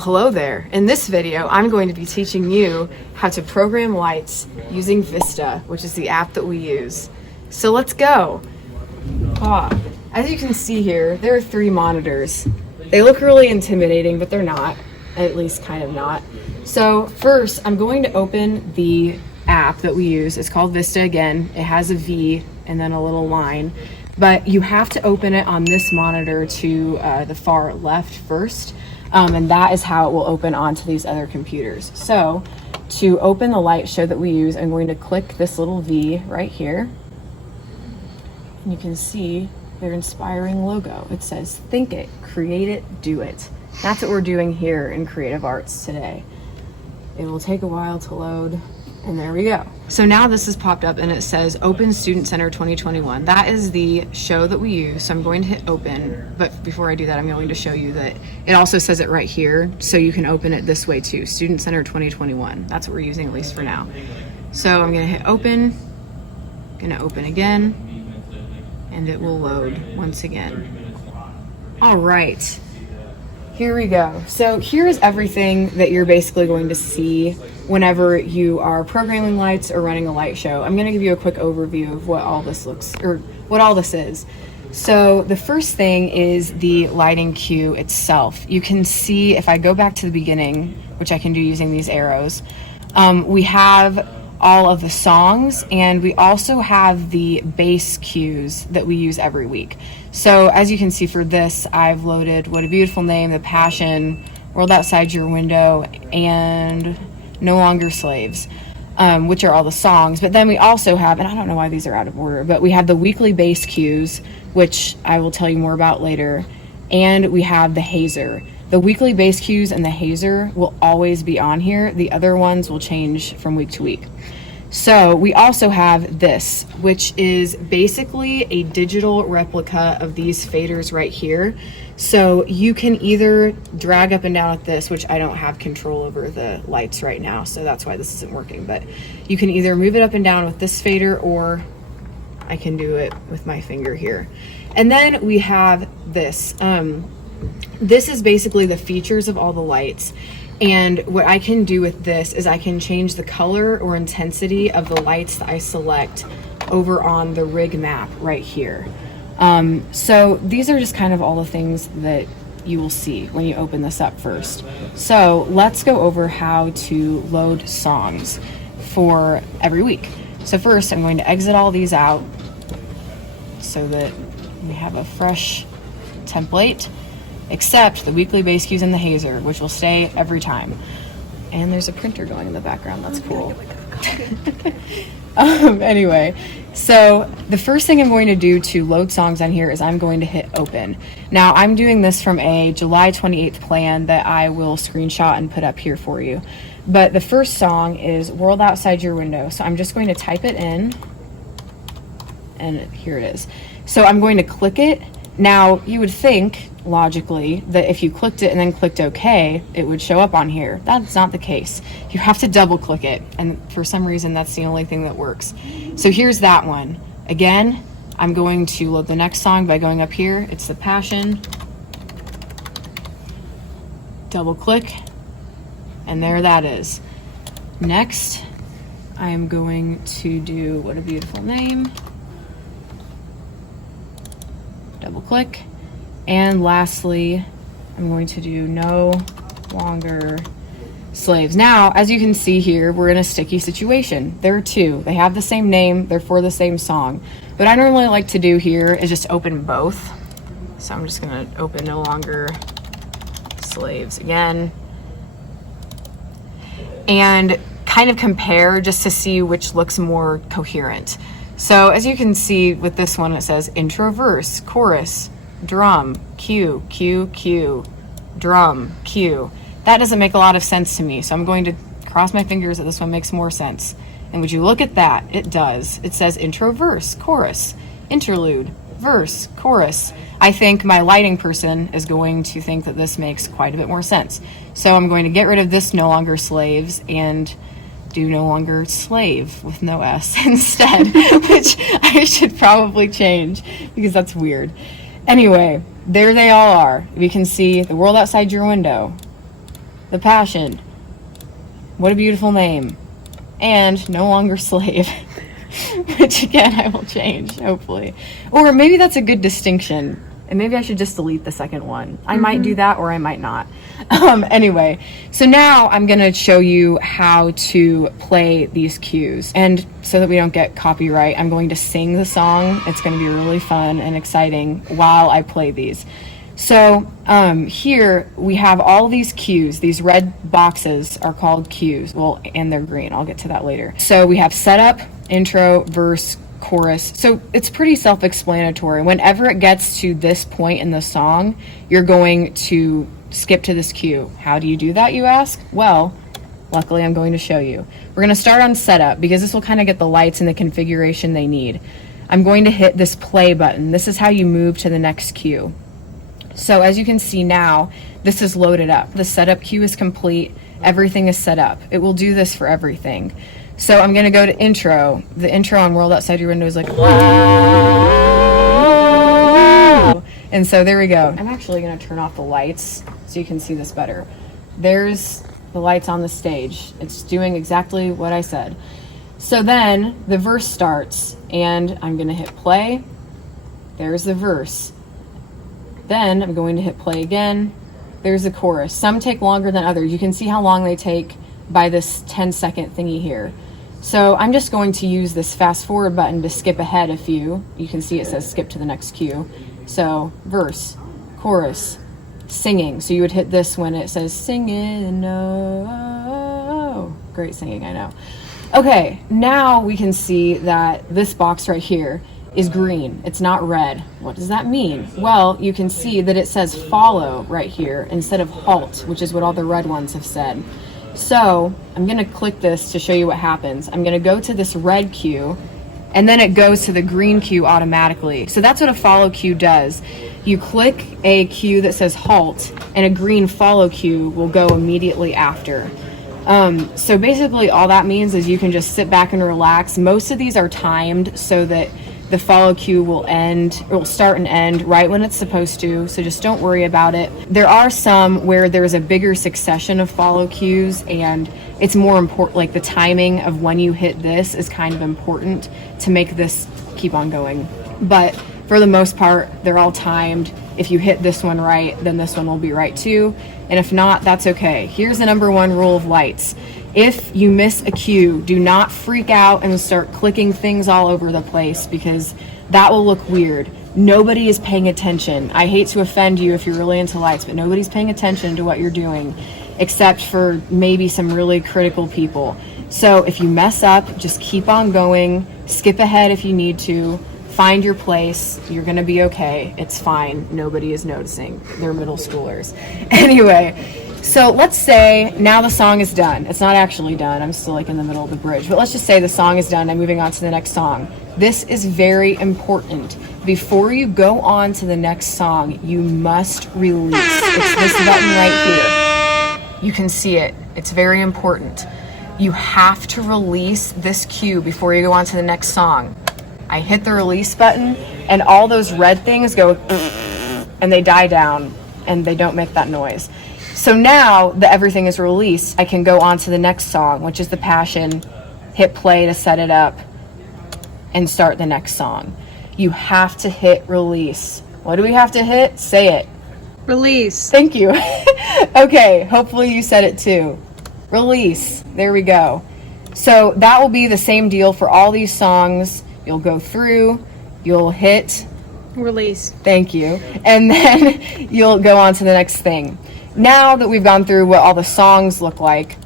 Well, hello there. In this video, I'm going to be teaching you how to program lights using Vista, which is the app that we use. So let's go. As you can see here, there are 3 monitors. They look really intimidating, but they're not, at least kind of not. So first, I'm going to open the app that we use. It's called Vista again. It has a V and then a little line, but you have to open it on this monitor to the far left first. And that is how it will open onto these other computers. So to open the light show that we use, I'm going to click this little V right here. And you can see their inspiring logo. It says, think it, create it, do it. That's what we're doing here in Creative Arts today. It will take a while to load, and there we go. So now this has popped up and it says Open Student Center 2021. That is the show that we use. So I'm going to hit open, but before I do that, I'm going to show you that it also says it right here, so you can open it this way too. Student Center 2021. That's what we're using, at least for now. So I'm gonna hit open, gonna open again, and it will load once again. All right, here we go. So here's everything that you're basically going to see whenever you are programming lights or running a light show. I'm gonna give you a quick overview of what all this looks, or what all this is. So the first thing is the lighting cue itself. You can see, if I go back to the beginning, which I can do using these arrows, we have all of the songs, and we also have the bass cues that we use every week. So as you can see for this, I've loaded What a Beautiful Name, The Passion, World Outside Your Window, and No Longer Slaves, which are all the songs. But then we also have, and I don't know why these are out of order, but we have the weekly bass cues, which I will tell you more about later, and we have the hazer. The weekly bass cues and the hazer will always be on here. The other ones will change from week to week. So we also have this, which is basically a digital replica of these faders right here. So you can either drag up and down with this, which I don't have control over the lights right now, so that's why this isn't working, but you can either move it up and down with this fader, or I can do it with my finger here. And then we have this. This is basically the features of all the lights. And what I can do with this is I can change the color or intensity of the lights that I select over on the rig map right here. So these are just kind of all the things that you will see when you open this up first. So let's go over how to load songs for every week. So first I'm going to exit all these out so that we have a fresh template, except the weekly bass cues and the hazer, which will stay every time. And there's a printer going in the background, that's cool. Anyway, so the first thing I'm going to do to load songs on here is I'm going to hit open. Now I'm doing this from a July 28th plan that I will screenshot and put up here for you. But the first song is World Outside Your Window. So I'm just going to type it in, and here it is. So I'm going to click it. Now you would think, logically, that if you clicked it and then clicked OK, it would show up on here. That's not the case. You have to double click it, and for some reason that's the only thing that works. So here's that one. Again, I'm going to load the next song by going up here. It's The Passion. Double click, and there that is. Next, I am going to do What a Beautiful Name. Double click. And lastly, I'm going to do No Longer Slaves. Now, as you can see here, we're in a sticky situation. There are 2. They have the same name. They're for the same song. What I normally like to do here is just open both. So I'm just going to open No Longer Slaves again. And kind of compare just to see which looks more coherent. So as you can see with this one, it says intro, verse, chorus, drum, cue, cue, cue, drum, cue. That doesn't make a lot of sense to me, so I'm going to cross my fingers that this one makes more sense. And would you look at that? It does. It says intro, verse, chorus, interlude, verse, chorus. I think my lighting person is going to think that this makes quite a bit more sense. So I'm going to get rid of this No Longer Slaves and do No Longer Slave with no S instead, which I should probably change because that's weird. Anyway, there they all are. You can see The World Outside Your Window, The Passion. What a beautiful name. And No Longer Slave. Which again, I will change, hopefully. Or maybe that's a good distinction. And maybe I should just delete the second one. I might do that or I might not. Anyway, so now I'm gonna show you how to play these cues. And so that we don't get copyright, I'm going to sing the song. It's gonna be really fun and exciting while I play these. So here we have all these cues. These red boxes are called cues. Well, and they're green. I'll get to that later. So we have setup, intro, verse, chorus. So it's pretty self-explanatory. Whenever it gets to this point in the song, you're going to skip to this cue. How do you do that, you ask? Well, luckily I'm going to show you. We're going to start on setup because this will kind of get the lights in the configuration they need. I'm going to hit this play button. This is how you move to the next cue. So as you can see now, this is loaded up. The setup cue is complete. Everything is set up. It will do this for everything. So I'm going to go to intro. The intro on World Outside Your Window is like, whoa. And so there we go. I'm actually going to turn off the lights so you can see this better. There's the lights on the stage. It's doing exactly what I said. So then the verse starts and I'm going to hit play. There's the verse. Then I'm going to hit play again. There's the chorus. Some take longer than others. You can see how long they take by this 10-second thingy here. So I'm just going to use this fast forward button to skip ahead a few. You can see it says skip to the next cue. So verse, chorus, singing. So you would hit this when it says singing, oh. Great singing, I know. Okay, now we can see that this box right here is green. It's not red. What does that mean? Well, you can see that it says follow right here instead of halt, which is what all the red ones have said. So I'm going to click this to show you what happens. I'm going to go to this red cue and then it goes to the green cue automatically. So that's what a follow cue does. You click a cue that says halt and a green follow cue will go immediately after. So basically all that means is you can just sit back and relax. Most of these are timed so that the follow cue will start and end right when it's supposed to, so just don't worry about it. There are some where there's a bigger succession of follow cues and it's more important, like the timing of when you hit this is kind of important to make this keep on going. But for the most part, they're all timed. If you hit this one right, then this one will be right too. And if not, that's okay. Here's the number one rule of lights. If you miss a cue, do not freak out and start clicking things all over the place because that will look weird. Nobody is paying attention. I hate to offend you if you're really into lights, but nobody's paying attention to what you're doing except for maybe some really critical people. So if you mess up, just keep on going, skip ahead if you need to, find your place. You're gonna be okay. It's fine. Nobody is noticing. They're middle schoolers. Anyway. So let's say now the song is done. It's not actually done. I'm still like in the middle of the bridge. But let's just say the song is done. I'm moving on to the next song. This is very important. Before you go on to the next song, you must release. It's this button right here. You can see it. It's very important. You have to release this cue before you go on to the next song. I hit the release button and all those red things go and they die down and they don't make that noise. So now that everything is released, I can go on to the next song, which is The Passion, hit play to set it up, and start the next song. You have to hit release. What do we have to hit? Say it. Release. Thank you. Okay, hopefully you said it too. Release. There we go. So that will be the same deal for all these songs. You'll go through, you'll hit release. Thank you. And then you'll go on to the next thing. Now that we've gone through what all the songs look like,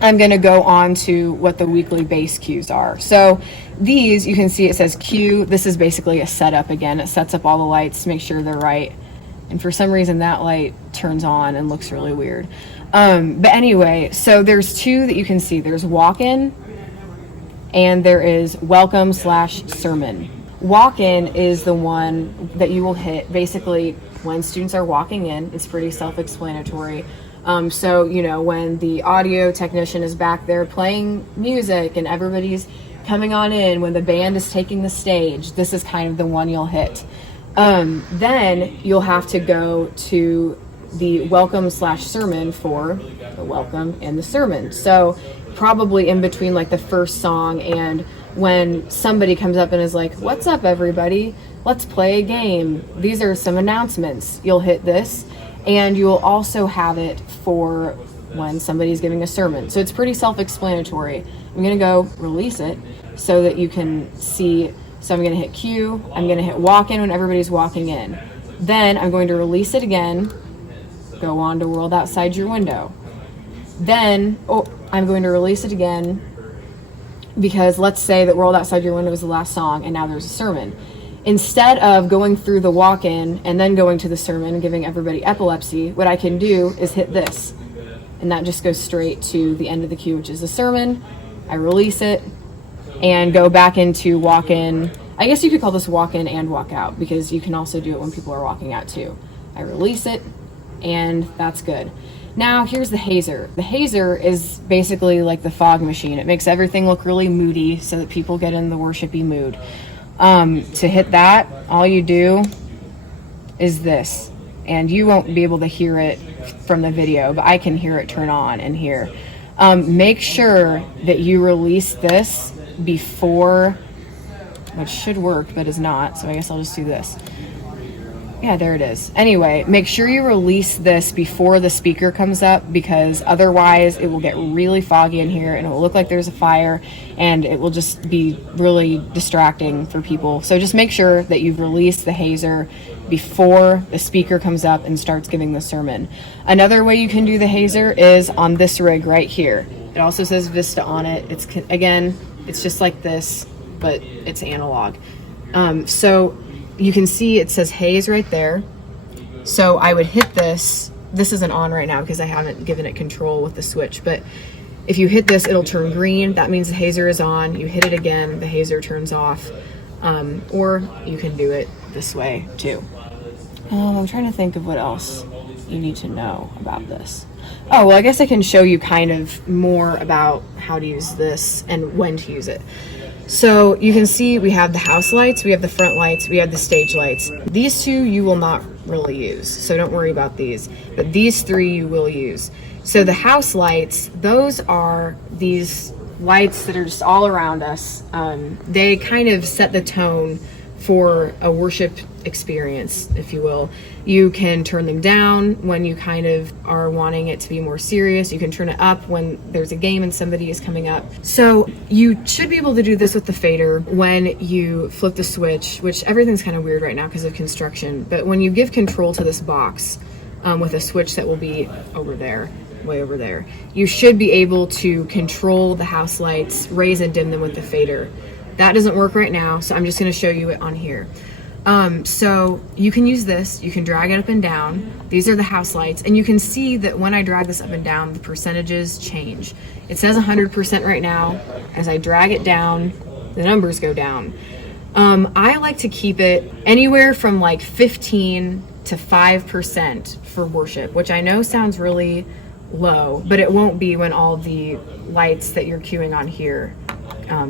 I'm going to go on to what the weekly bass cues are. So these, you can see it says cue. This is basically a setup again. It sets up all the lights to make sure they're right. And for some reason that light turns on and looks really weird. But anyway, so there's two that you can see. There's walk-in and there is welcome/sermon. Walk-in is the one that you will hit basically when students are walking in. It's pretty self-explanatory. So, you know, when the audio technician is back there playing music and everybody's coming on in, when the band is taking the stage, this is kind of the one you'll hit. Then you'll have to go to the welcome/sermon for the welcome and the sermon. So probably in between like the first song and when somebody comes up and is like, "What's up, everybody? Let's play a game. These are some announcements." You'll hit this, and you'll also have it for when somebody's giving a sermon. So it's pretty self-explanatory. I'm going to go release it so that you can see. So I'm going to hit Q. I'm going to hit walk in when everybody's walking in. Then I'm going to release it again. Go on to world outside your window. Then, I'm going to release it again because let's say that world outside your window is the last song and now there's a sermon. Instead of going through the walk-in and then going to the sermon and giving everybody epilepsy, what I can do is hit this. And that just goes straight to the end of the queue, which is the sermon. I release it and go back into walk-in. I guess you could call this walk-in and walk-out because you can also do it when people are walking out too. I release it and that's good. Now here's the hazer. The hazer is basically like the fog machine. It makes everything look really moody so that people get in the worshipy mood. To hit that, all you do is this. And you won't be able to hear it from the video, but I can hear it turn on and here. Make sure that you release this before, which should work, but is not. So I guess I'll just do this. Yeah, there it is. Anyway, make sure you release this before the speaker comes up because otherwise it will get really foggy in here and it will look like there's a fire and it will just be really distracting for people. So just make sure that you've released the hazer before the speaker comes up and starts giving the sermon. Another way you can do the hazer is on this rig right here. It also says Vista on it. It's just like this, but it's analog. So you can see it says haze right there. So I would hit this. This isn't on right now because I haven't given it control with the switch, but if you hit this, it'll turn green. That means the hazer is on. You hit it again, the hazer turns off. Or you can do it this way too. I'm trying to think of what else you need to know about this. Oh, well, I guess I can show you kind of more about how to use this and when to use it. So you can see we have the house lights, we have the front lights, we have the stage lights. These two you will not really use, so don't worry about these. But these three you will use. So the house lights, those are these lights that are just all around us. They kind of set the tone for a worship experience, if you will. You can turn them down when you kind of are wanting it to be more serious. You can turn it up when there's a game and somebody is coming up. So you should be able to do this with the fader when you flip the switch, which everything's kind of weird right now because of construction. But when you give control to this box with a switch that will be over there, way over there, you should be able to control the house lights, raise and dim them with the fader. That doesn't work right now, so I'm just going to show you it on here. So you can use this, you can drag it up and down. These are the house lights, and you can see that when I drag this up and down, the percentages change. It says 100% right now. As I drag it down, the numbers go down. I like to keep it anywhere from like 15 to 5% for worship, which I know sounds really low, but it won't be when all the lights that you're queuing on here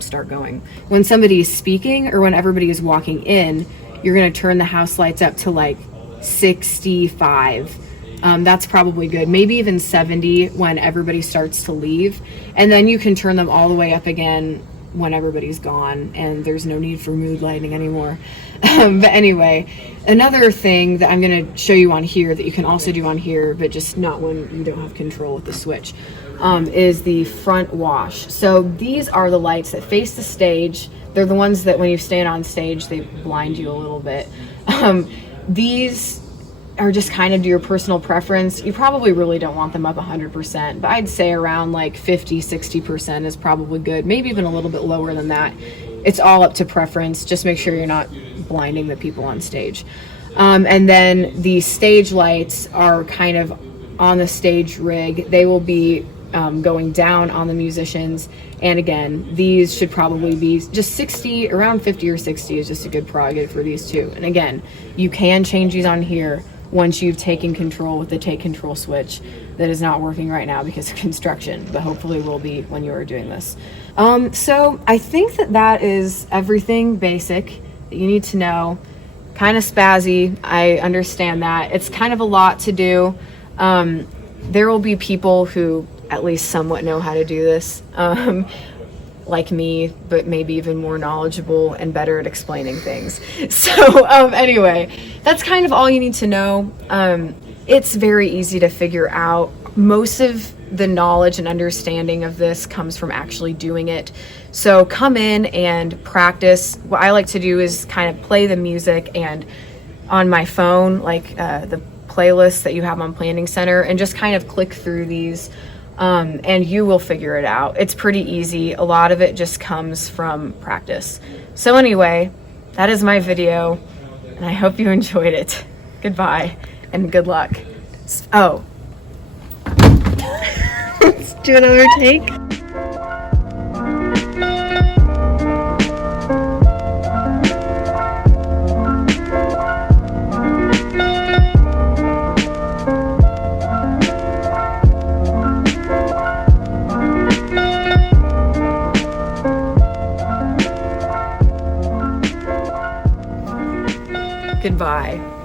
start going. When somebody is speaking or when everybody is walking in, you're going to turn the house lights up to like 65. That's probably good. Maybe even 70 when everybody starts to leave. And then you can turn them all the way up again when everybody's gone and there's no need for mood lighting anymore. But anyway, another thing that I'm going to show you on here that you can also do on here, but just not when you don't have control with the switch, is the front wash. So these are the lights that face the stage. They're the ones that when you stand on stage, they blind you a little bit. These are just kind of to your personal preference. You probably really don't want them up 100%, but I'd say around like 50, 60% is probably good. Maybe even a little bit lower than that. It's all up to preference. Just make sure you're not blinding the people on stage. And then the stage lights are kind of on the stage rig. They will be going down on the musicians. And again, these should probably be just 60, around 50 or 60 is just a good prerogative for these two. And again, you can change these on here once you've taken control with the take control switch that is not working right now because of construction, but hopefully will be when you are doing this. So I think that is everything basic that you need to know. kind of spazzy. I understand that. It's kind of a lot to do. There will be people who at least somewhat know how to do this, like me, but maybe even more knowledgeable and better at explaining things. So anyway, that's kind of all you need to know. It's very easy to figure out. Most of the knowledge and understanding of this comes from actually doing it. So come in and practice. What I like to do is kind of play the music and on my phone, like the playlist that you have on Planning Center, and just kind of click through these, and you will figure it out. It's pretty easy. A lot of it just comes from practice. So anyway, that is my video, and I hope you enjoyed it. Goodbye and good luck. Oh. Let's do another take. Goodbye.